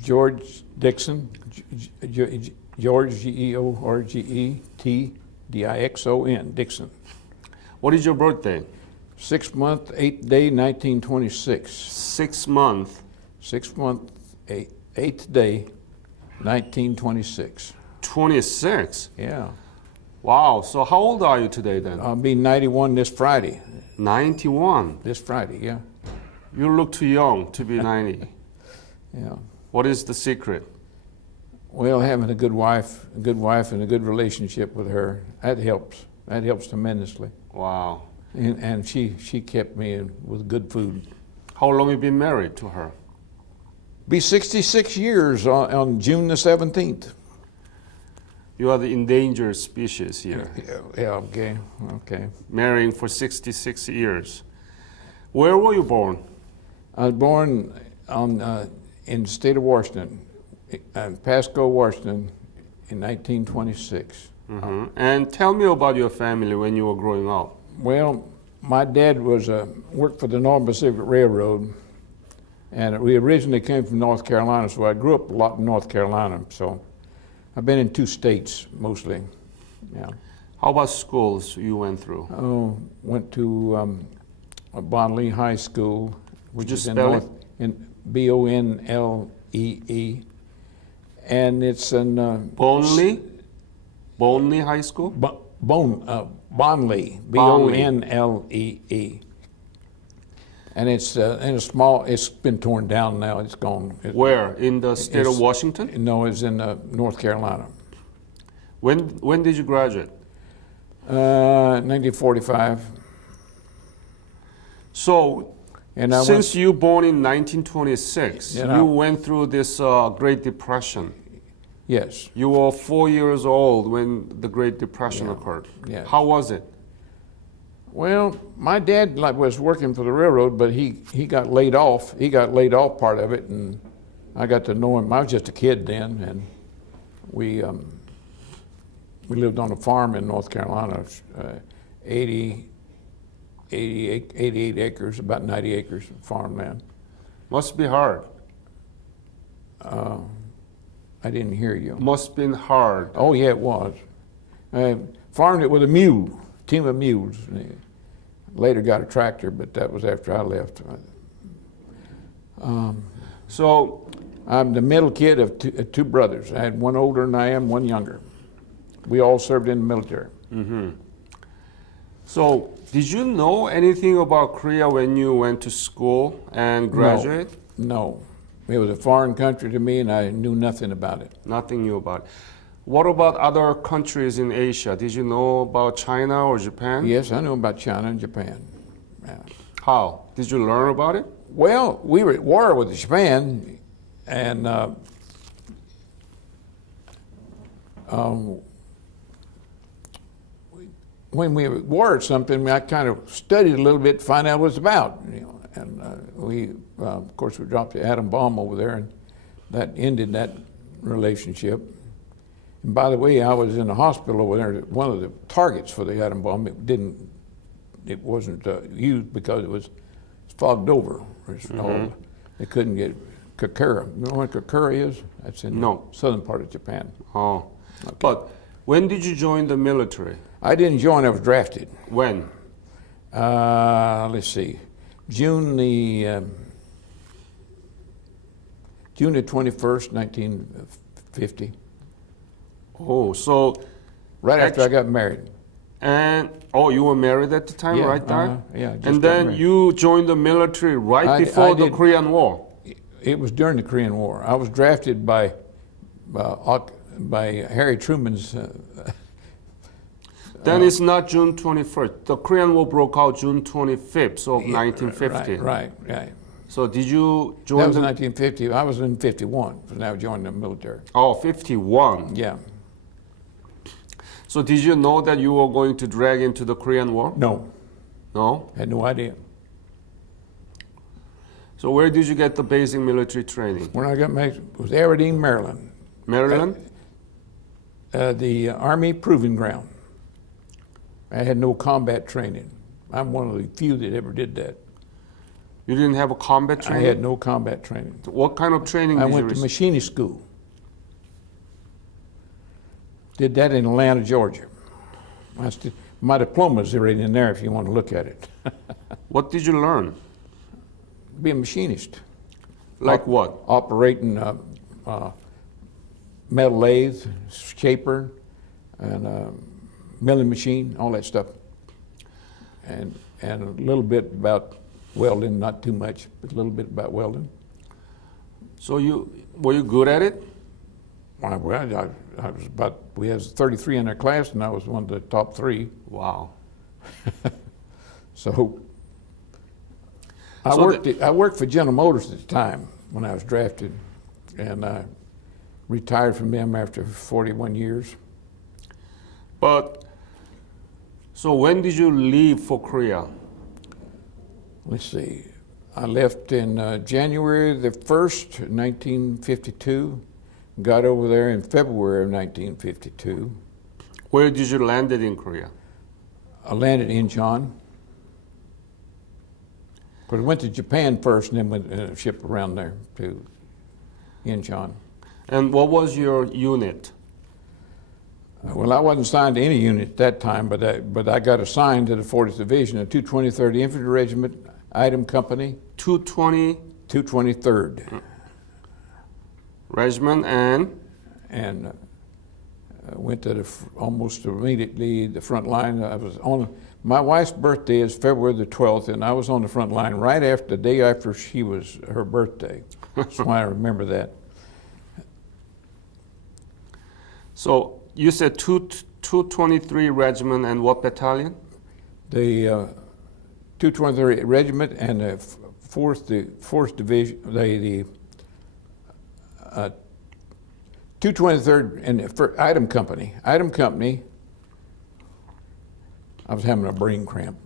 George Dixon, George Georgetdixon, Dixon. What is your birthday? 6 month, 8th day, 1926. 6 month. 6 month, 8th day, 1926. 26? Yeah. Wow, so how old are you today then? I'll be 91 this Friday. 91? This Friday, yeah. You look too young to be 90. Yeah. What is the secret? Well, having a good wife and a good relationship with her, that helps. That helps tremendously. Wow. And she kept me with good food. How long have you been married to her? Be 66 years on June the 17th. You are the endangered species here. Yeah, okay. Marrying for 66 years. Where were you born? I was born in the state of Washington, Pasco, Washington, in 1926. Mm-hmm. And tell me about your family when you were growing up. Well, my dad worked for the Northern Pacific Railroad, and we originally came from North Carolina, so I grew up a lot in North Carolina. So I've been in 2 states mostly. Yeah. How about schools you went through? Oh, went to Bonlee High School, which is in North, in Bonlee, and it's in Bonlee High School. Bonlee, Bonlee, and it's in a small. It's been torn down now. It's gone. Where in the state of Washington? No, it's in North Carolina. When did you graduate? 1945. So, since you born in 1926, you went through this Great Depression. Yes. You were 4 years old when the Great Depression occurred. Yes. How was it? Well, my dad was working for the railroad, but he got laid off. He got laid off part of it, and I got to know him. I was just a kid then, and we lived on a farm in North Carolina, 88 acres, about 90 acres of farmland. Must be hard. I didn't hear you. Must have been hard. Oh, yeah, it was. Farmed it with a mule, team of mules. Later got a tractor, but that was after I left. So I'm the middle kid of 2 brothers. I had one older than I am, one younger. We all served in the military. Mm-hmm. So did you know anything about Korea when you went to school and graduated? No. It was a foreign country to me, and I knew nothing about it. Nothing new about it. What about other countries in Asia? Did you know about China or Japan? Yes, I knew about China and Japan. Yeah. How? Did you learn about it? Well, we were at war with Japan, and when we were at war or something, I kind of studied a little bit to find out what it's about. And of course, we dropped the atom bomb over there, and that ended that relationship. And by the way, I was in the hospital over there. One of the targets for the atom bomb, it wasn't used because it was fogged over. They couldn't get Kokura. You know what Kokura is? That's in the southern part of Japan. Oh, okay. But when did you join the military? I didn't join. I was drafted. When? Let's see. June the 21st, 1950. Oh, so right after I got married. And you were married at the time, right there? Yeah. Just and then you joined the military right before the Korean War. It was during the Korean War. I was drafted by Harry Truman's. Then it's not June 21st. The Korean War broke out June 25th of 1950. Right. So did you join? That was 1950. I was in 51, when I joined the military. Oh, 51. Yeah. So did you know that you were going to drag into the Korean War? No. No? Had no idea. So where did you get the basic military training? When I got married, it was Aberdeen, Maryland. Maryland? The Army Proving Ground. I had no combat training. I'm one of the few that ever did that. You didn't have a combat I training? had no combat training. What kind of training I did you went to receive? machinist school. Did that in Atlanta, Georgia. My diploma's right in there if you want to look at it. What did you learn? Be a machinist. Like what? Operating metal lathe, shaper, and milling machine, all that stuff. And a little bit about welding, not too much, but a little bit about welding. So were you good at it? Well, I was about, we had 33 in our class, and I was one of the top 3. Wow. So I worked for General Motors at the time when I was drafted, and I retired from them after 41 years. But, so when did you leave for Korea? Let's see, I left in January the 1st, 1952, got over there in February of 1952. Where did you landed in Korea? I landed in Incheon. Because I went to Japan first and then went in a ship around there to Incheon. And what was your unit? Well, I wasn't signed to any unit at that time, but I got assigned to the 40th Division, a 223rd Infantry Regiment, Item Company. 223rd. Regiment And went to almost immediately the front line. I was on. My wife's birthday is February the 12th, and I was on the front line right after the day after her birthday. That's why I remember that. So you said 223 Regiment and what battalion? The 223rd Regiment and the 4th Division, the 223rd and the Item Company. Item Company, I was having a brain cramp.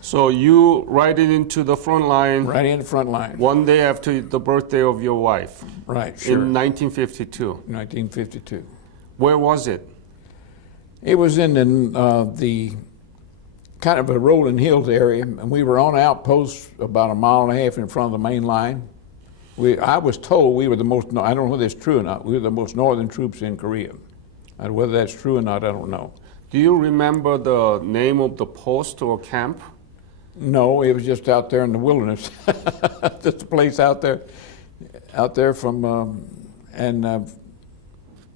So you riding into the front line Right in the front line. one day after the birthday of your wife Right, sure. in 1952. 1952. Where was it? It was in the kind of a rolling hills area, and we were on an outpost about 1.5 miles in front of the main line. I was told we were the most, I don't know whether it's true or not, we were the most northern troops in Korea. And whether that's true or not, I don't know. Do you remember the name of the post or camp? No, it was just out there in the wilderness. Just a place out there from,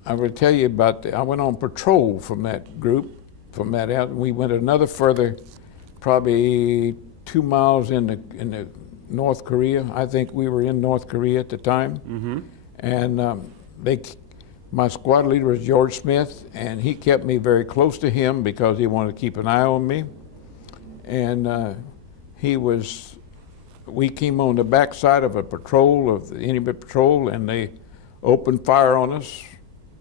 I will tell you about, I went on patrol from that group, from that out, and we went another further, probably 2 miles in the North Korea. I think we were in North Korea at the time. Mm-hmm. And my squad leader was George Smith, and he kept me very close to him because he wanted to keep an eye on me. And we came on the backside of a patrol, of the enemy patrol, and they opened fire on us.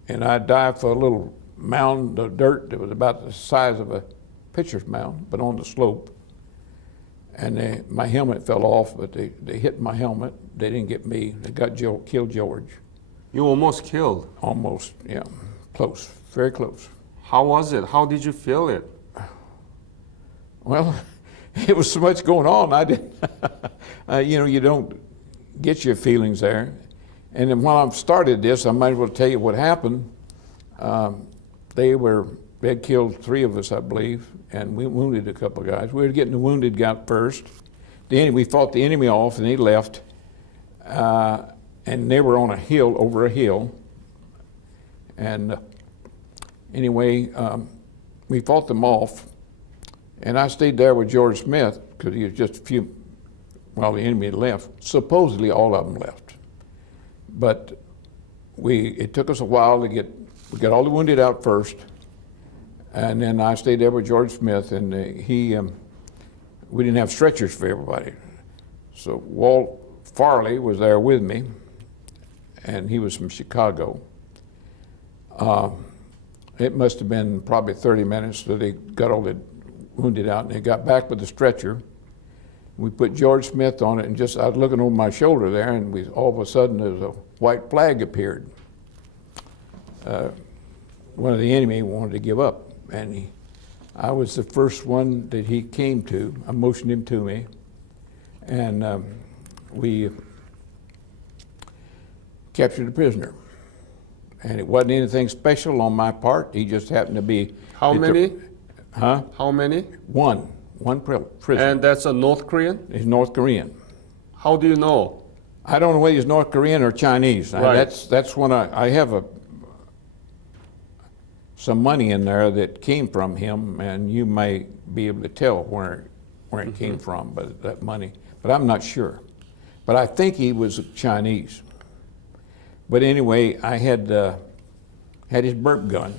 And I dived for a little mound of dirt that was about the size of a pitcher's mound, but on the slope. And my helmet fell off, but they hit my helmet. They didn't get me. They killed George. You almost killed. Almost, yeah, close, very close. How was it? How did you feel it? Well, it was so much going on. I didn't, you don't get your feelings there. And then while I've started this, I might as well tell you what happened. They had killed 3 of us, I believe, and we wounded a couple of guys. We were getting the wounded guy first. We fought the enemy off, and they left. And they were on a hill, over a hill. And anyway, we fought them off. And I stayed there with George Smith because he was just while the enemy had left. Supposedly all of them left. But it took us a while we got all the wounded out first. And then I stayed there with George Smith, and we didn't have stretchers for everybody. So Walt Farley was there with me, and he was from Chicago. It must have been probably 30 minutes that they got all the wounded out, and they got back with the stretcher. We put George Smith on it, and I was looking over my shoulder there, and all of a sudden there's a white flag appeared. One of the enemy wanted to give up, and I was the first one that he came to. I motioned him to me, and we captured a prisoner. And it wasn't anything special on my part. He just happened to be. How many? Huh? How many? One prisoner. And that's a North Korean? He's North Korean. How do you know? I don't know whether he's North Korean or Chinese. Right. That's when I have some money in there that came from him, and you may be able to tell where it came from, but that money. But I'm not sure. But I think he was Chinese. But anyway, I had his burp gun.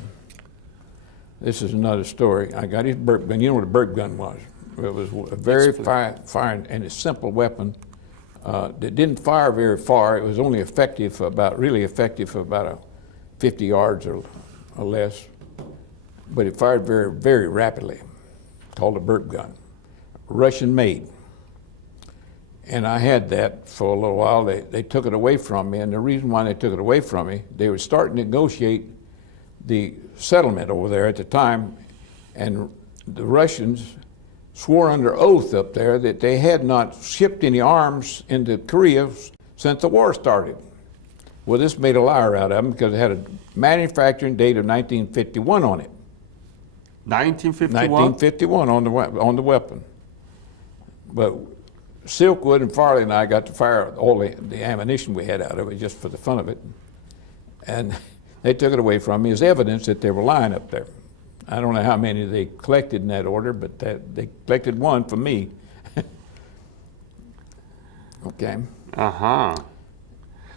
This is another story. I got his burp gun. You know what a burp gun was? It was a very fire and a simple weapon that didn't fire very far. It was only really effective for about 50 yards or less. But it fired very, very rapidly. Called a burp gun, Russian made. And I had that for a little while. They took it away from me, and the reason why they took it away from me, they were starting to negotiate the settlement over there at the time, and the Russians swore under oath up there that they had not shipped any arms into Korea since the war started. Well, this made a liar out of them because it had a manufacturing date of 1951 on it. 1951? 1951 on the weapon. But Silkwood and Farley and I got to fire all the ammunition we had out of it just for the fun of it. And they took it away from me as evidence that they were lying up there. I don't know how many they collected in that order, but they collected one for me. Okay. Uh-huh.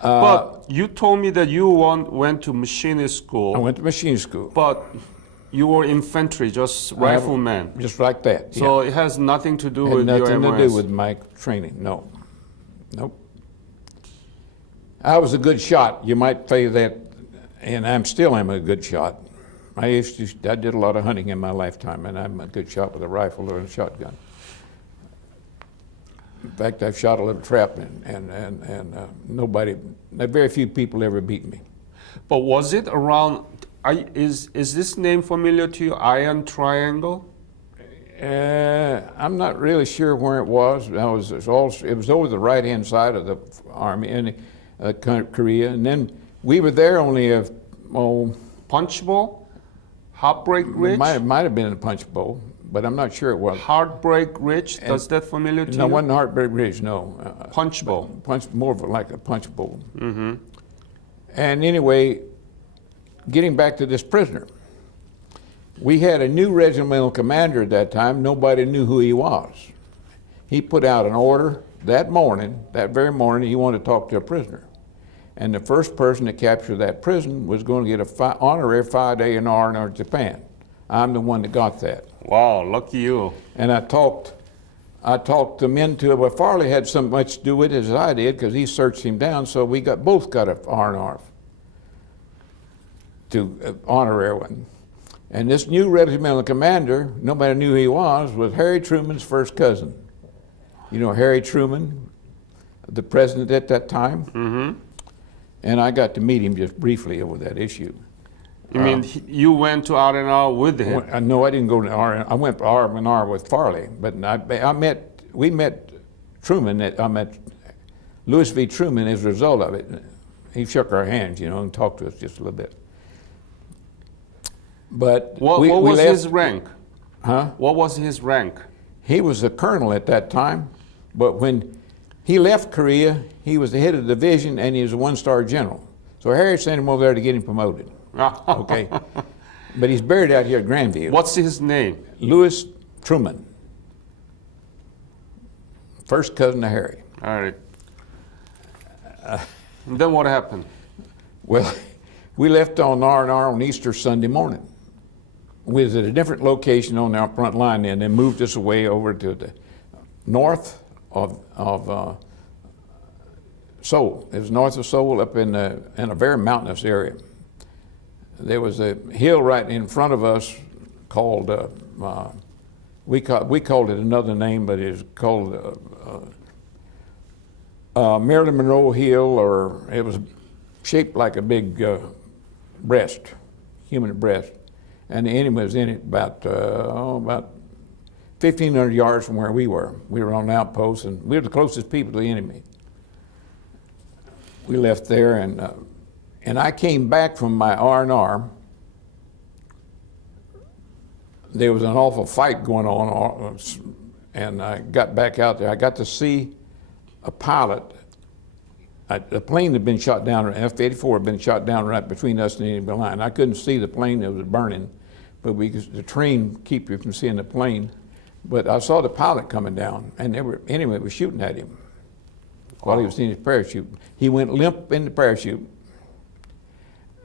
But you told me that you went to machinist school. I went to machine school. But you were infantry, just rifleman. Just like that. So it has nothing to do Had with your nothing MOS. to do with my training. No. Nope. I was a good shot. You might say that, and I still am a good shot. I did a lot of hunting in my lifetime, and I'm a good shot with a rifle or a shotgun. In fact, I've shot a little trap, and very few people ever beat me. But was it around? Is this name familiar to you? Iron Triangle? I'm not really sure where it was. It was over the right-hand side of the army in Korea, and then we were there only Punch Bowl? Heartbreak Ridge? Might have been in a punch bowl, but I'm not sure it was. Heartbreak Ridge? Does that familiar to you? No, it wasn't Heartbreak Ridge, no. Punch Bowl. More of like a punch bowl. Mm-hmm. And anyway, getting back to this prisoner, we had a new regimental commander at that time. Nobody knew who he was. He put out an order that very morning, he wanted to talk to a prisoner. And the first person to capture that prison was going to get an honorary 5-day in R&R Japan. I'm the one that got that. Wow, lucky you. And I talked them into it. Well, Farley had so much to do with it as I did because he searched him down, so we both got an R&R to honorary one. And this new regimental commander, nobody knew who he was Harry Truman's first cousin. You know Harry Truman, the president at that time? Mm-hmm. And I got to meet him just briefly over that issue. You mean you went to R&R with him? No, I didn't go to R&R. I went to R&R with Farley, but we met Truman. I met Louis V. Truman as a result of it. He shook our hands, and talked to us just a little bit. But what was his rank? Huh? What was his rank? He was a colonel at that time, but when he left Korea, he was the head of the division and he was a 1-star general. So Harry sent him over there to get him promoted. Okay. But he's buried out here at Grandview. What's his name? Louis Truman. First cousin to Harry. All right. And then what happened? Well, we left on R&R on Easter Sunday morning. We was at a different location on our front line then. They moved us away over to the north of Seoul. It was north of Seoul up in a very mountainous area. There was a hill right in front of us called, we called it another name, but it's called Marilyn Monroe Hill, or it was shaped like a big human breast. And the enemy was in it about 1,500 yards from where we were. We were on an outpost, and we were the closest people to the enemy. We left there, and I came back from my R&R. There was an awful fight going on, and I got back out there. I got to see a pilot. The plane had been shot down, F-84 had been shot down right between us and the enemy line. I couldn't see the plane that was burning, but the train keep you from seeing the plane. But I saw the pilot coming down, and enemy was shooting at him while he was in his parachute. He went limp in the parachute,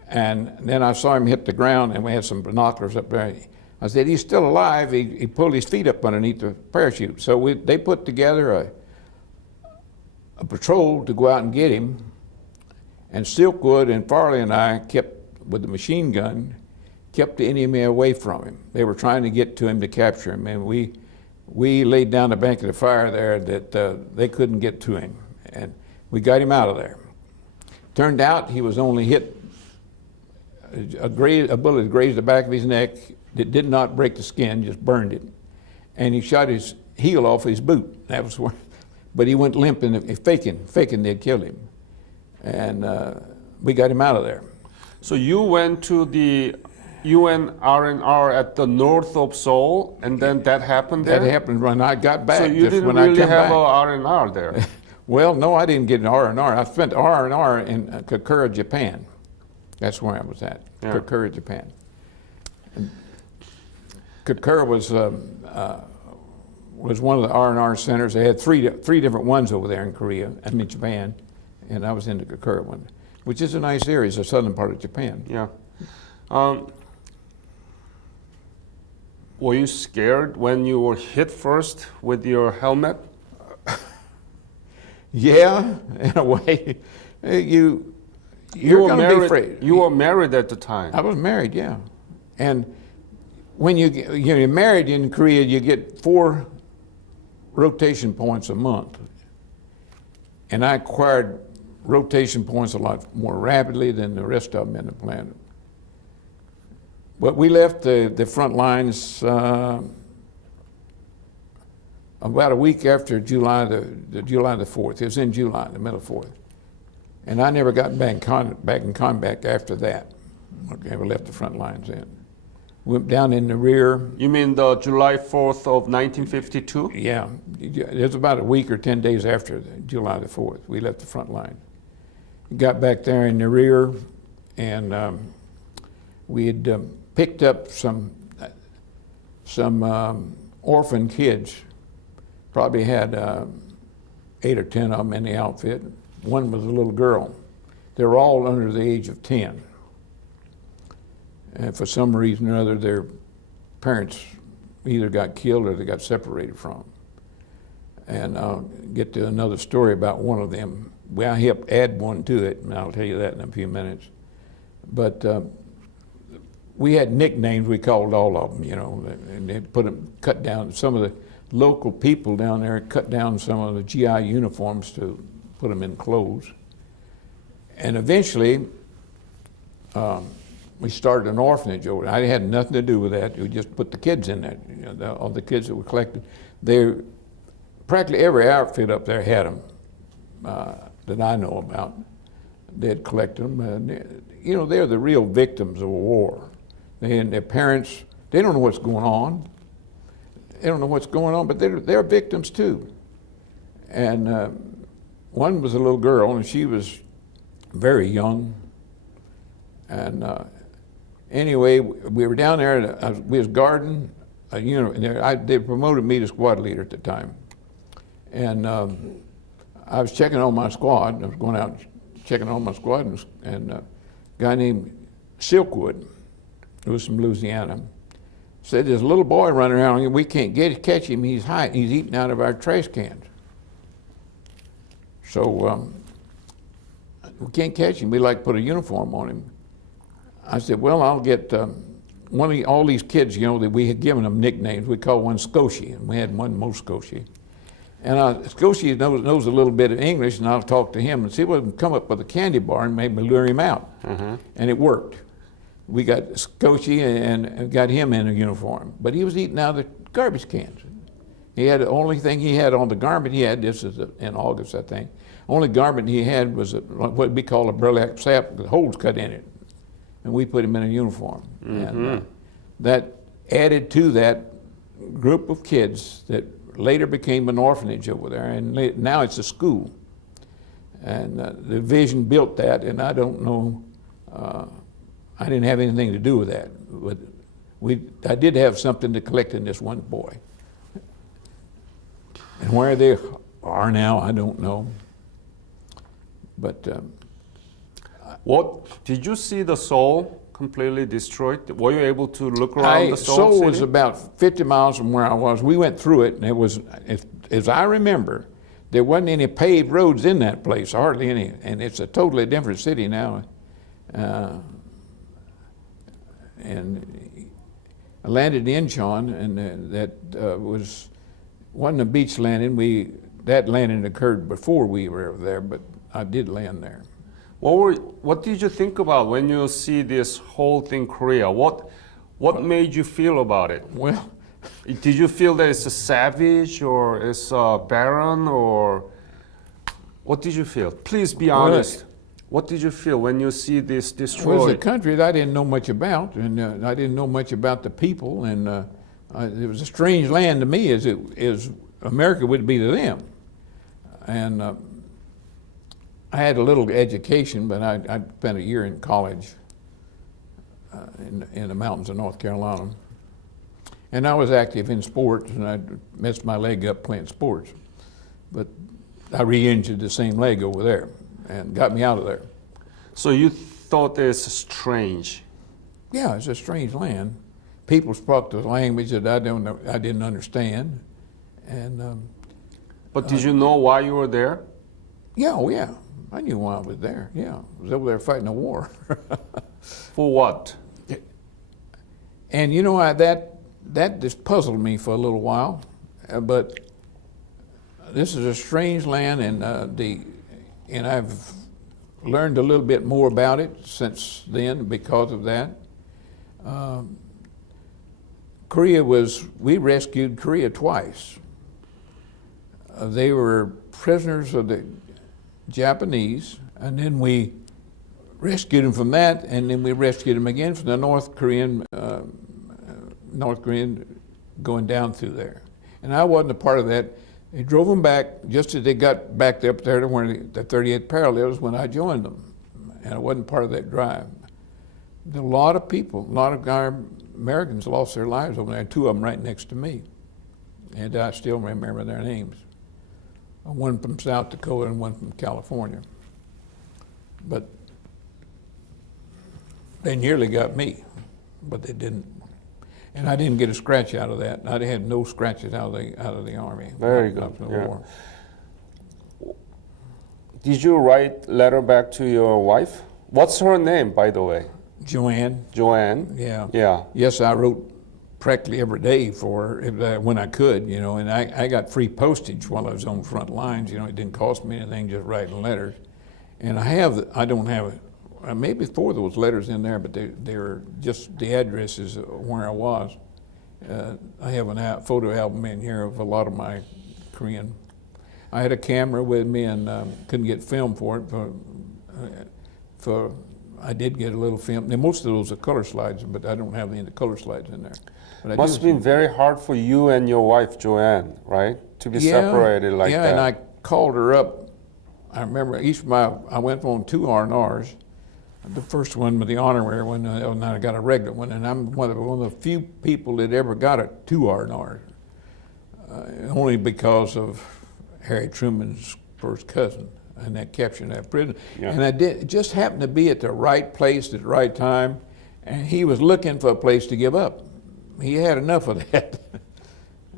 and then I saw him hit the ground, and we had some binoculars up there. I said, he's still alive. He pulled his feet up underneath the parachute. So they put together a patrol to go out and get him, and Silkwood and Farley and I kept, with the machine gun, kept the enemy away from him. They were trying to get to him to capture him, and we laid down the bank of the fire there that they couldn't get to him, and we got him out of there. Turned out he was only hit, a bullet grazed the back of his neck. It did not break the skin, just burned it. And he shot his heel off his boot. That was where, but he went limp and faking they'd killed him. And we got him out of there. So you went to the UN R&R at the north of Seoul, and then that happened there? That happened when I got back. So you didn't really have an R&R there? Well, no, I didn't get an R&R. I spent R&R in Kokura, Japan. That's where I was at, yeah. Kokura, Japan. And Kokura was one of the R&R centers. They had three different ones over there in Korea, Japan, and I was in the Kokura one, which is a nice area. It's the southern part of Japan. Yeah. Were you scared when you were hit first with your helmet? Yeah, in a way. You're going to be afraid. You were married at the time. I was married, yeah. And when you're married in Korea, you get 4 rotation points a month. And I acquired rotation points a lot more rapidly than the rest of them in the plant. But we left the front lines about a week after July the 4th. It was in July, the middle of 4th. And I never got back in combat after that. I never left the front lines then. Went down in the rear. You mean the July 4th of 1952? Yeah. It was about a week or 10 days after July the 4th. We left the front line. Got back there in the rear, and we had picked up some orphan kids. Probably had 8 or 10 of them in the outfit. One was a little girl. They were all under the age of 10. And for some reason or other, their parents either got killed or they got separated from. And I'll get to another story about one of them. Well, I helped add one to it, and I'll tell you that in a few minutes. But we had nicknames, we called all of them, you know, and they cut down, some of the local people down there cut down some of the GI uniforms to put them in clothes. And eventually, we started an orphanage over there. I had nothing to do with that. We just put the kids in there, you know, all the kids that were collected. Practically every outfit up there had them that I know about. They had collected them. You know, they're the real victims of a war. They and their parents, they don't know what's going on. They don't know what's going on, but they're victims too. And one was a little girl, and she was very young. And anyway, we were down there, we was guarding a unit. They promoted me to squad leader at the time. And I was checking on my squad. I was going out checking on my squad, and a guy named Silkwood, who was from Louisiana, said there's a little boy running around, we can't catch him, he's eating out of our trash cans. So we can't catch him, we'd like to put a uniform on him. I said, well, I'll get all these kids, you know, that we had given them nicknames. We called one Scotia, and we had one Moscotia. And Scotia knows a little bit of English, and I'll talk to him and see if we can come up with a candy bar and maybe lure him out. And it worked. We got Scotia and got him in a uniform, but he was eating out of the garbage cans. He had the only thing he had on the garment he had. This is in August, I think. Only garment he had was what we call a burlap sack with holes cut in it, and we put him in a uniform. And that added to that group of kids that later became an orphanage over there, and now it's a school. And the division built that, and I don't know. I didn't have anything to do with that, but I did have something to collect in this one boy. And where they are now, I don't know. But what did you see the Seoul completely destroyed? Were you able to look around the Seoul Seoul city? was about 50 miles from where I was. We went through it, and it was, as I remember, there wasn't any paved roads in that place, hardly any. And it's a totally different city now. And I landed in Incheon, and that wasn't a beach landing. That landing occurred before we were there, but I did land there. What did you think about when you see this whole thing, Korea? What made you feel about it? Well, did you feel that it's a savage or it's barren, or what did you feel? Please be honest. What did you feel when you see this destroyed? Well, it's a country that I didn't know much about, and I didn't know much about the people, and it was a strange land to me, as America would be to them. And I had a little education, but I spent a year in college in the mountains of North Carolina. And I was active in sports, and I messed my leg up playing sports. But I re-injured the same leg over there and got me out of there. So you thought it's strange? Yeah, it's a strange land. People spoke the language that I didn't understand. And but did you know why you were there? yeah, oh yeah, I knew why I was there. Yeah, I was over there fighting a war. For what? And you know, that just puzzled me for a little while. But this is a strange land, and I've learned a little bit more about it since then because of that. We rescued Korea twice. They were prisoners of the Japanese, and then we rescued them from that, and then we rescued them again from the North Korean going down through there. And I wasn't a part of that. They drove them back just as they got back up there to where the 38th parallel is when I joined them, and I wasn't part of that drive. A lot of people, a lot of Americans lost their lives over there, and two of them right next to me. And I still remember their names. One from South Dakota and one from California. But they nearly got me, but they didn't. And I didn't get a scratch out of that. I had no scratches out of the Army. Very good. After the Yeah. war. Did you write letter back to your wife? What's her name, by the way? Joanne. Joanne? Yeah. Yeah. Yes, I wrote practically every day for her when I could, and I got free postage while I was on the front lines. It didn't cost me anything, just writing letters. And I don't have maybe 4 of those letters in there, but they were just the addresses where I was. I have a photo album in here of a lot of my Korean. I had a camera with me and couldn't get film for it. I did get a little film. Now, most of those are color slides, but I don't have any of the color slides in there. But Must have been very hard for you and your wife, Joanne, right? To be separated like that. Yeah, and I called her up. I remember I went on 2 R&Rs. The first one was the honorary one, and I got a regular one. And I'm one of the few people that ever got a 2 R&Rs, only because of Harry Truman's first cousin and that capture in that prison. Yeah. And it just happened to be at the right place at the right time, and he was looking for a place to give up. He had enough of that.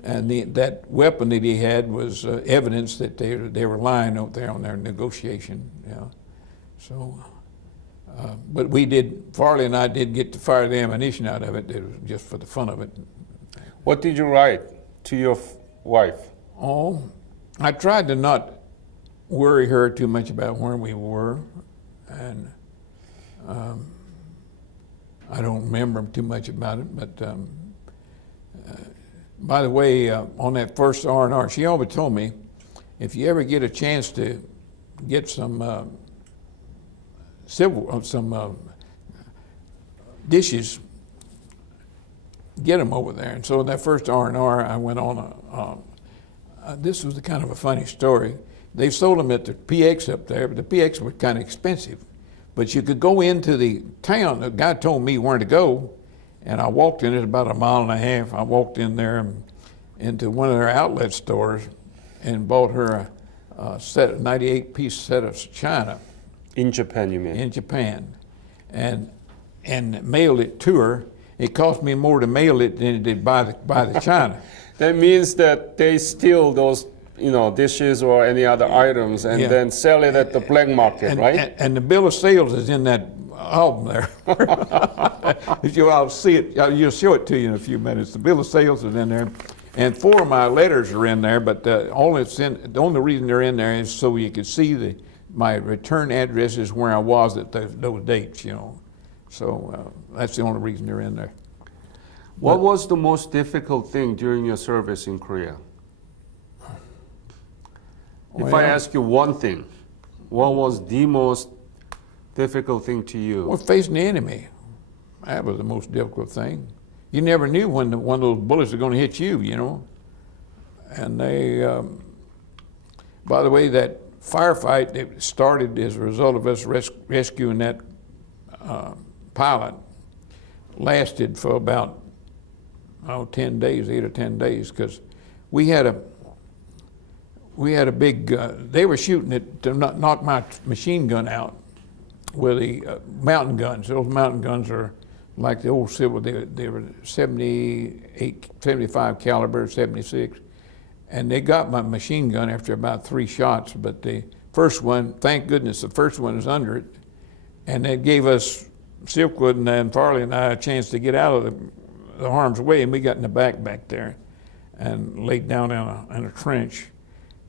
And that weapon that he had was evidence that they were lying out there on their negotiation. So, but Farley and I did get to fire the ammunition out of it. It was just for the fun of it. What did you write to your wife? Oh, I tried to not worry her too much about where we were, and I don't remember too much about it, but By the way, on that first R&R, she always told me, if you ever get a chance to get some dishes, get them over there. And so that first R&R, I went on this was kind of a funny story. They sold them at the PX up there, but the PX were kind of expensive. But you could go into the town. The guy told me where to go, and I walked in. It was about a mile and a half. I walked in there into one of their outlet stores and bought her a 98-piece set of china. In Japan, you mean? In Japan, and mailed it to her. It cost me more to mail it than it did buy the china. That means that they steal those, dishes or any other items and then sell it at the black market, right? And the bill of sales is in that album there. If I'll see it, you'll show it to you in a few minutes. The bill of sales is in there, and 4 of my letters are in there. But the only reason they're in there is so you can see my return addresses where I was at those dates, So that's the only reason they're in there. What was the most difficult thing during your service in Korea? If I ask you one thing, what was the most difficult thing to you? Well, facing the enemy. That was the most difficult thing. You never knew when one of those bullets were going to hit you, And they, by the way, that firefight that started as a result of us rescuing that pilot lasted for about 10 days, 8 or 10 days, because we had a big. They were shooting it to knock my machine gun out with the mountain guns. Those mountain guns are like the old Civil. They were 75 caliber, 76, and they got my machine gun after about 3 shots. But the first one, thank goodness, the first one was under it, and it gave us Silkwood and Farley and I a chance to get out of the harm's way, and we got in the back there and laid down in a trench.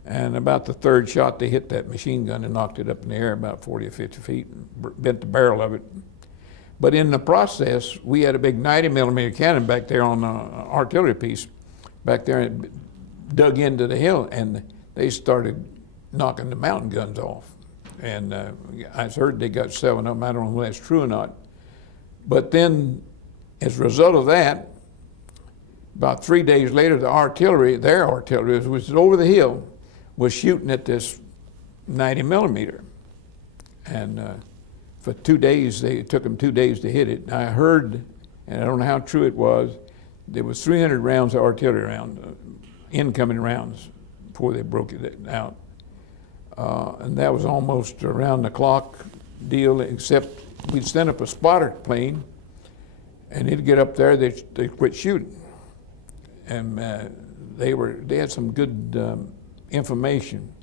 And about the 3rd shot, they hit that machine gun and knocked it up in the air about 40 or 50 feet and bent the barrel of it. But in the process, we had a big 90 millimeter cannon back there on the artillery piece back there, and it dug into the hill, and they started knocking the mountain guns off. And I heard they got 7 of them. I don't know whether that's true or not. But then, as a result of that, about 3 days later, their artillery, which was over the hill, was shooting at this 90 millimeter. And for 2 days, it took them 2 days to hit it. And I heard, and I don't know how true it was, there was 300 rounds of artillery rounds, incoming rounds, before they broke it out. And that was almost around the clock deal, except we'd send up a spotter plane, and he'd get up there, they quit shooting. And they had some good information,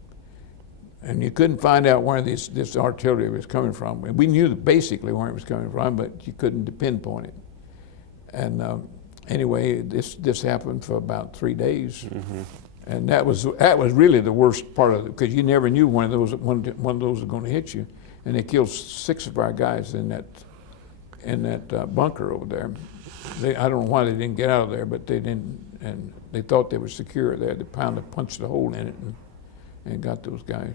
and you couldn't find out where this artillery was coming from. We knew basically where it was coming from, but you couldn't pinpoint it. And anyway, this happened for about 3 days. Mm-hmm. And that was really the worst part of it, because you never knew one of those was going to hit you. And they killed 6 of our guys in that bunker over there. I don't know why they didn't get out of there, but they didn't, and they thought they were secure there. They punched a hole in it and got those guys.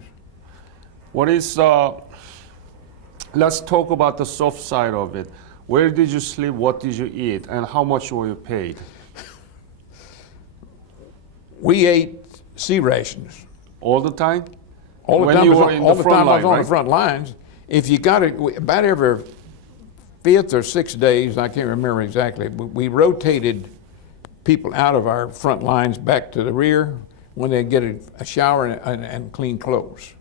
Let's talk about the soft side of it. Where did you sleep? What did you eat? And how much were you paid? We ate sea rations. All the time? All the when time, you were in all the the front time line, I was on right? the front lines. If you got it, about every 5th or 6th days, I can't remember exactly, but we rotated people out of our front lines back to the rear when they'd get a shower and clean clothes.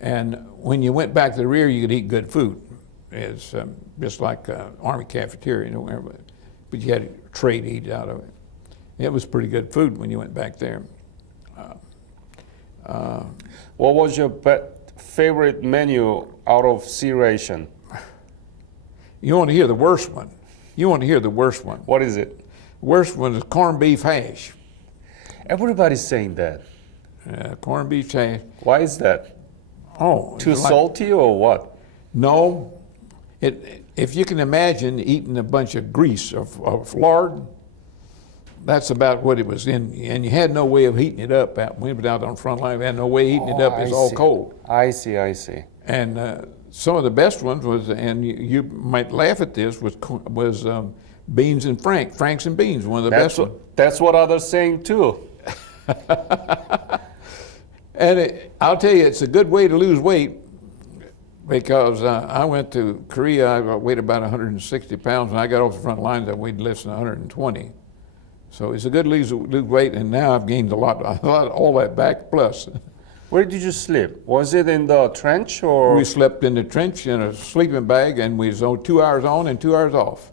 And when you went back to the rear, you could eat good food. It's just like Army cafeteria, but you had a tray to eat out of it. It was pretty good food when you went back there. What was your favorite menu out of sea ration? You want to hear the worst one? What is it? Worst one is corned beef hash. Everybody's saying that. Corned beef hash. Why is that? Oh, Too salty or what? No. If you can imagine eating a bunch of grease of lard, that's about what it was in, and you had no way of heating it up. We were out on the front line. We had no way of heating it up. It's all cold. I see. And some of the best ones was, and you might laugh at this, was beans and Franks and beans. One of the best ones. That's what others saying too. And I'll tell you, it's a good way to lose weight, because I went to Korea. I weighed about 160 pounds. When I got off the front lines, I weighed less than 120. So it's a good lose weight, and now I've gained a lot, all that back plus. Where did you sleep? Was it in the trench or? We slept in the trench in a sleeping bag, and we was 2 hours on and 2 hours off.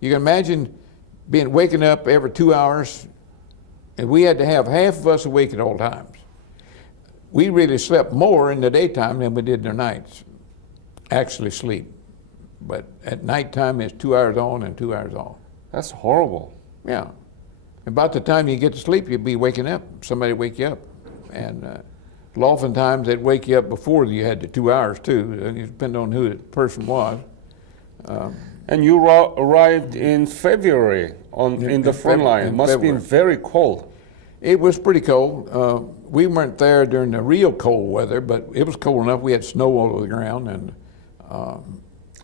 You can imagine waking up every 2 hours, and we had to have half of us awake at all times. We really slept more in the daytime than we did in the nights, actually sleep. But at nighttime, it's 2 hours on and 2 hours off. That's horrible. Yeah. About the time you get to sleep, you'll be waking up. Somebody wake you up. And oftentimes they'd wake you up before you had the 2 hours too. It depends on who the person was. And you arrived in February in the front line. It must have been very cold. It was pretty cold. We weren't there during the real cold weather, but it was cold enough. We had snow all over the ground.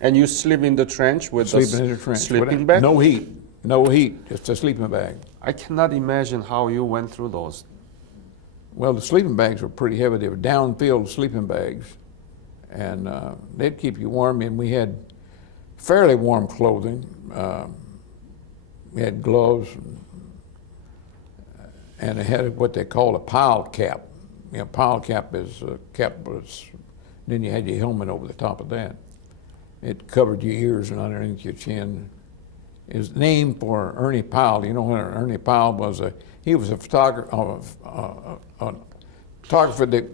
And you sleep in the trench with sleeping in the trench. Sleeping bag? No heat, just a sleeping bag. I cannot imagine how you went through those. Well, the sleeping bags were pretty heavy. They were down-filled sleeping bags, and they'd keep you warm. And we had fairly warm clothing. We had gloves, and it had what they call a pile cap. You know, pile cap is a cap, then you had your helmet over the top of that. It covered your ears and underneath your chin. It was named for Ernie Powell. You know when Ernie Powell was he was a photographer that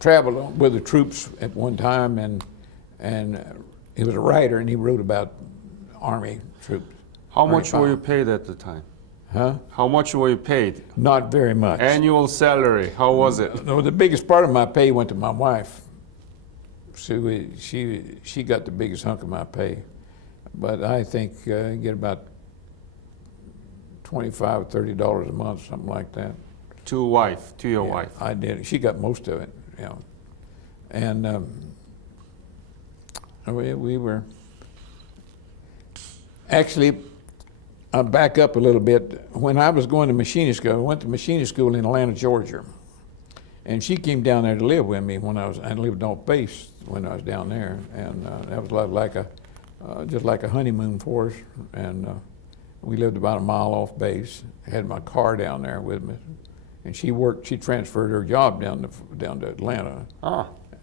traveled with the troops at one time, and he was a writer, and he wrote about Army troops. How much were you paid at the time? Huh? How much were you paid? Not very much. Annual salary, how was it? No, the biggest part of my pay went to my wife. So she got the biggest hunk of my pay. But I think you get about $25 or $30 a month, something like that. To your wife? I did. She got most of it, you know. And we were actually. I'll back up a little bit. When I was going to machinist school, I went to machinist school in Atlanta, Georgia, and she came down there to live with me when I lived off base when I was down there, and that was just like a honeymoon for us. And we lived about a mile off base. I had my car down there with me, and she transferred her job down to Atlanta.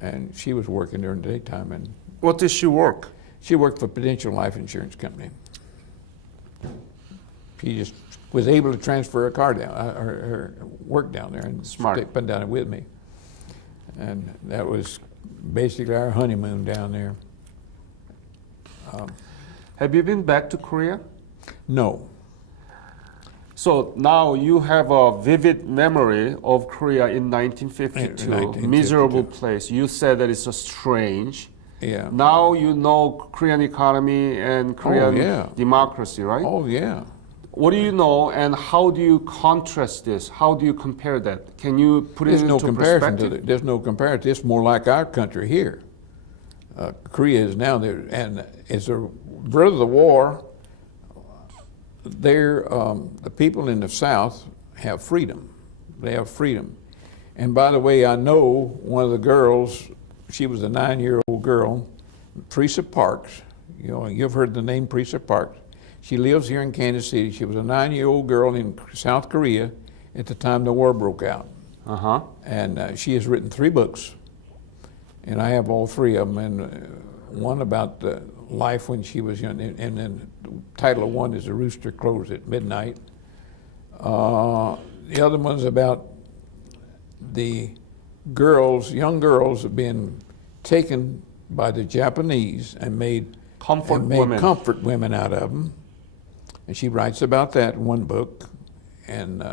And she was working during the daytime. And what did she work? She worked for Prudential Life Insurance Company. She just was able to transfer her car down, her work down there, and been down there with me. And that was basically our honeymoon down there. Have you been back to Korea? No. So now you have a vivid memory of Korea in 1952, miserable place. You said that it's a strange. Yeah. Now you know Korean economy and Korean democracy, right? Oh, yeah. What do you know, and how do you contrast this? How do you compare that? Can you put it into perspective? There's no comparison. It's more like our country here. Korea is now there, and as a result of the war, the people in the South have freedom. They have freedom. And by the way, I know one of the girls. She was a 9-year-old girl, Teresa Parks. You know, you've heard the name Teresa Parks. She lives here in Kansas City. She was a 9-year-old girl in South Korea at the time the war broke out. And she has written 3 books, and I have all 3 of them. And one about the life when she was young, and then the title of one is "The Rooster Crows at Midnight." The other one's about the young girls have been taken by the Japanese and made comfort women out of them. And she writes about that in one book. And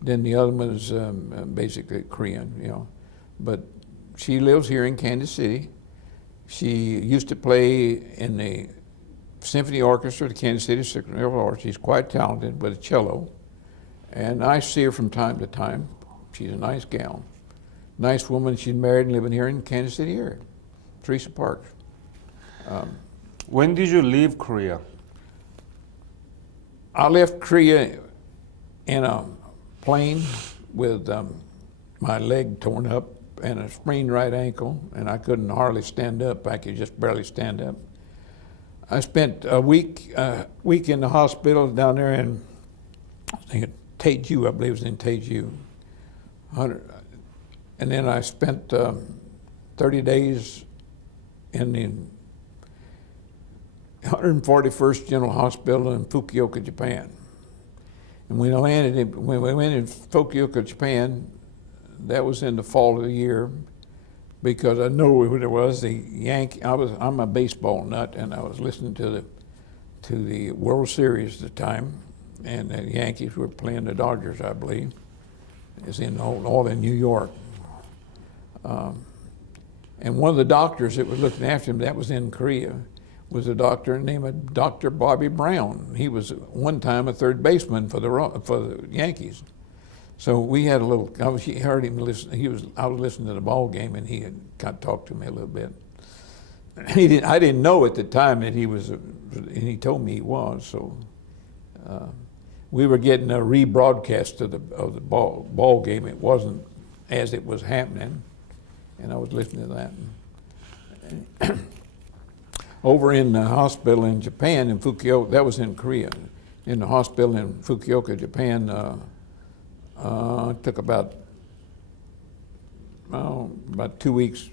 then the other one is basically Korean, you know. But she lives here in Kansas City. She used to play in the Symphony Orchestra, the Kansas City Symphony Orchestra. She's quite talented with a cello. And I see her from time to time. She's a nice gal. Nice woman. She's married and living here in Kansas City area. Teresa Parks. When did you leave Korea? I left Korea in a plane with my leg torn up and a sprained right ankle, and I couldn't hardly stand up. I could just barely stand up. I spent a week in the hospital down there in, I think Taeju, I believe it was in Taeju. And then I spent 30 days in the 141st General Hospital in Fukuoka, Japan. And when we went in Fukuoka, Japan, that was in the fall of the year, because I know what it was. The Yankee. I'm a baseball nut, and I was listening to the World Series at the time, and the Yankees were playing the Dodgers, I believe. It's all in New York. And one of the doctors that was looking after him, that was in Korea, was a doctor named Dr. Bobby Brown. He was one time a third baseman for the Yankees. So we had a little. I heard him listen. I was listening to the ball game, and he had kind of talked to me a little bit. I didn't know at the time that he was, and he told me he was. So we were getting a rebroadcast of the ball game. It wasn't as it was happening, and I was listening to that. Over in the hospital in Japan, in Fukuoka, that was in Korea. In the hospital in Fukuoka, Japan, it took about 2 weeks.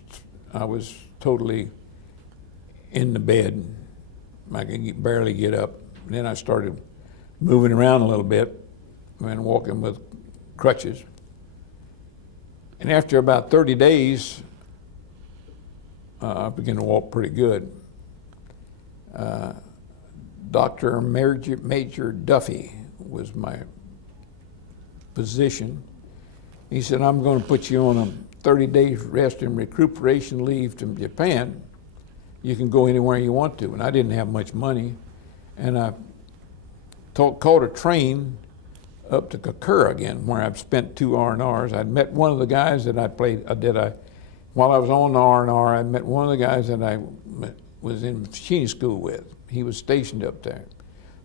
I was totally in the bed. I could barely get up. And then I started moving around a little bit and walking with crutches. And after about 30 days, I began to walk pretty good. Dr. Major Duffy was my physician. He said, I'm going to put you on a 30-day rest and recuperation leave to Japan. You can go anywhere you want to. And I didn't have much money. And I caught a train up to Kokura again, where I've spent 2 R&Rs. I'd met one of the guys that while I was on the R&R, I met one of the guys that I was in machinist school with. He was stationed up there.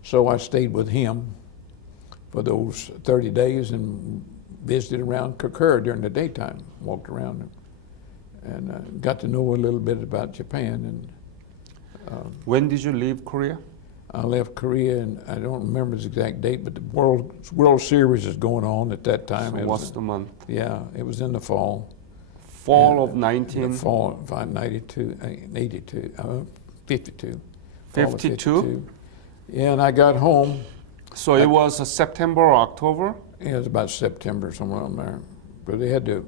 So I stayed with him for those 30 days and visited around Kokura during the daytime, walked around and got to know a little bit about Japan. And when did you leave Korea? I left Korea, and I don't remember the exact date, but the World Series is going on at that time. So what's the month? Yeah, it was in the fall. Fall of 19? The fall of 92, 82, 52. 52? Yeah, and I got home. So it was September or October? Yeah, it was about September, somewhere on there. But they had to.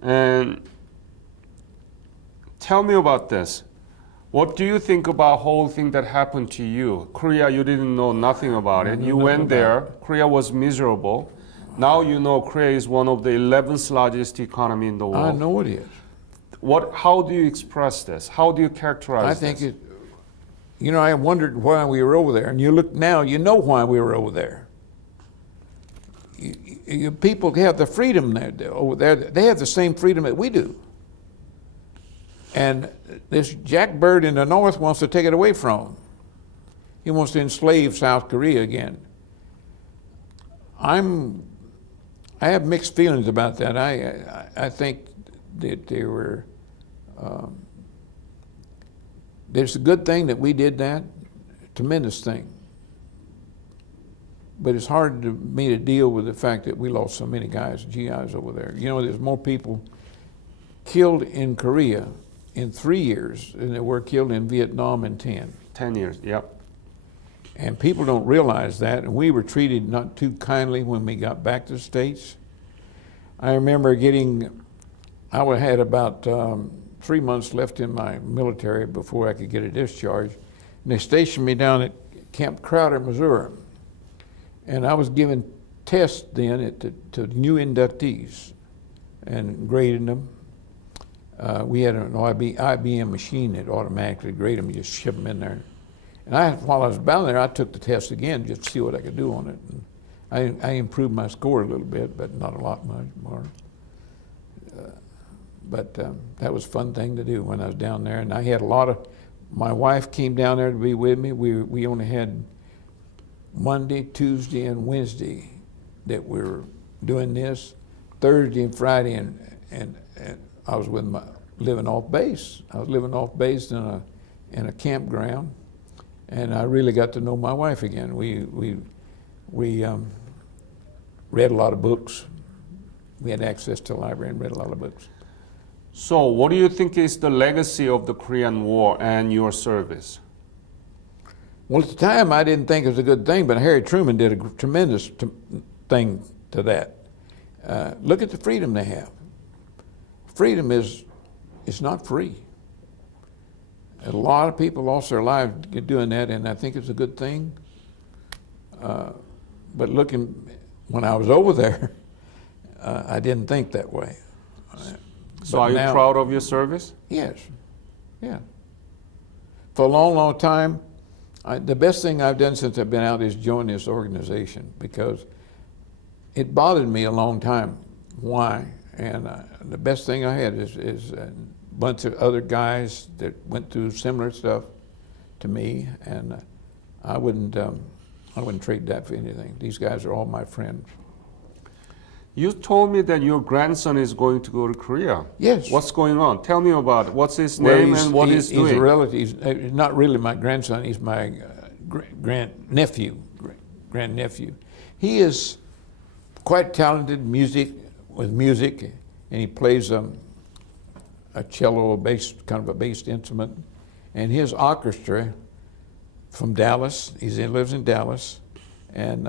And tell me about this. What do you think about whole thing that happened to you? Korea, you didn't know nothing about it. You went there. Korea was miserable. Now you know Korea is one of the 11th largest economy in the world. I know it is. How do you express this? How do you characterize this? I think I wondered why we were over there. And you look now, you know why we were over there. You people have the freedom over there. They have the same freedom that we do. And this Jack Bird in the North wants to take it away from them. He wants to enslave South Korea again. I have mixed feelings about that. I think that they were. It's a good thing that we did that. Tremendous thing. But it's hard to me to deal with the fact that we lost so many guys, GIs over there. You know, there's more people killed in Korea in 3 years than there were killed in Vietnam in 10. 10 years, yep. And people don't realize that, and we were treated not too kindly when we got back to the States. I remember I had about 3 months left in my military before I could get a discharge, and they stationed me down at Camp Crowder, Missouri. And I was given tests then to new inductees and grading them. We had an IBM machine that automatically graded them. You just ship them in there. And while I was down there, I took the test again just to see what I could do on it. And I improved my score a little bit, but not a lot much more. But that was a fun thing to do when I was down there. And I had a lot of, my wife came down there to be with me. We only had Monday, Tuesday, and Wednesday that we were doing this. Thursday and Friday, and I was living off base. I was living off base in a campground, and I really got to know my wife again. We read a lot of books. We had access to a library and read a lot of books. So what do you think is the legacy of the Korean War and your service? Well, at the time, I didn't think it was a good thing, but Harry Truman did a tremendous thing to that. Look at the freedom they have. Freedom is not free. A lot of people lost their lives doing that, and I think it's a good thing. But when I was over there, I didn't think that way. So are you proud of your service? Yes, yeah. For a long, long time, the best thing I've done since I've been out is join this organization, because it bothered me a long time. Why? And the best thing I had is a bunch of other guys that went through similar stuff to me, and I wouldn't trade that for anything. These guys are all my friends. You told me that your grandson is going to go to Korea. Yes. What's going on? Tell me about it. What's his name and what he's doing? He's a relative. He's not really my grandson. He's my grandnephew. He is quite talented with music, and he plays a cello, kind of a bass instrument. And his orchestra from Dallas, he lives in Dallas, and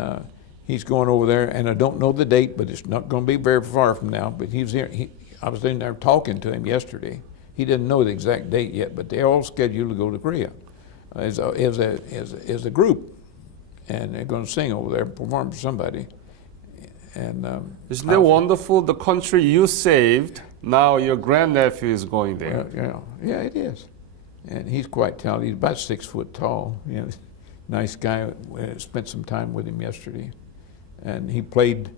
he's going over there, and I don't know the date, but it's not going to be very far from now. But he's here. I was in there talking to him yesterday. He didn't know the exact date yet, but they're all scheduled to go to Korea as a group, and they're going to sing over there, perform for somebody. And isn't that wonderful? The country you saved, now your grandnephew is going there. Yeah, it is. And he's quite talented. He's about 6 foot tall. You know, nice guy. Spent some time with him yesterday. And he played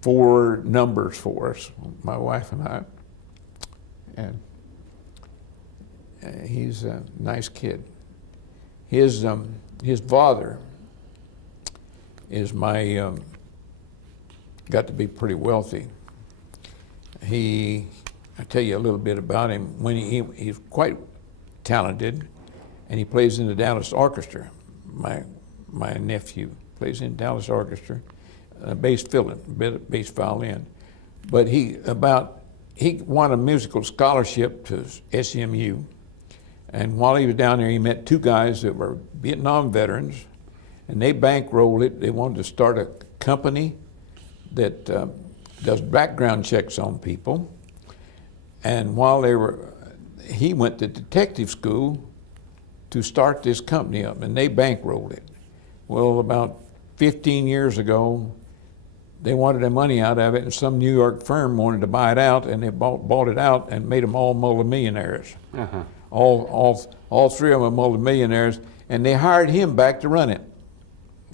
4 numbers for us, my wife and I. And he's a nice kid. His father is got to be pretty wealthy. I'll tell you a little bit about him. When he's quite talented, and he plays in the Dallas Orchestra. My nephew plays in Dallas Orchestra. Bass violin, but he won a musical scholarship to SMU, and while he was down there, he met 2 guys that were Vietnam veterans, and they bankrolled it. They wanted to start a company that does background checks on people, and while he went to detective school to start this company up, and they bankrolled it. Well, about 15 years ago, they wanted their money out of it, and some New York firm wanted to buy it out, and they bought it out and made them all multimillionaires. Uh-huh. All 3 of them multimillionaires, and they hired him back to run it.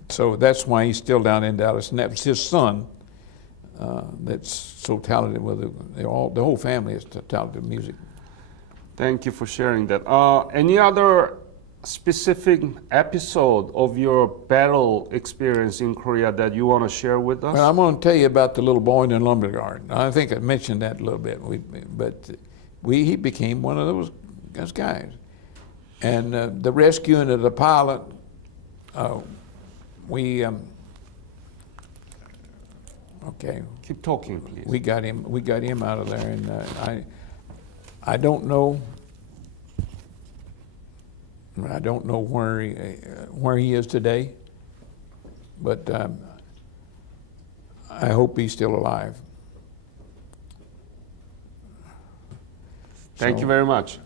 So that's why he's still down in Dallas, and that was his son that's so talented with it. The whole family is talented with music. Thank you for sharing that. Any other specific episode of your battle experience in Korea that you want to share with us? Well, I'm going to tell you about the little boy in the lumber garden. I think I mentioned that a little bit, he became one of those guys. And the rescuing of the pilot, okay. Keep talking, please. We got him out of there, and I don't know. I don't know where he is today, but I hope he's still alive. Thank you very much.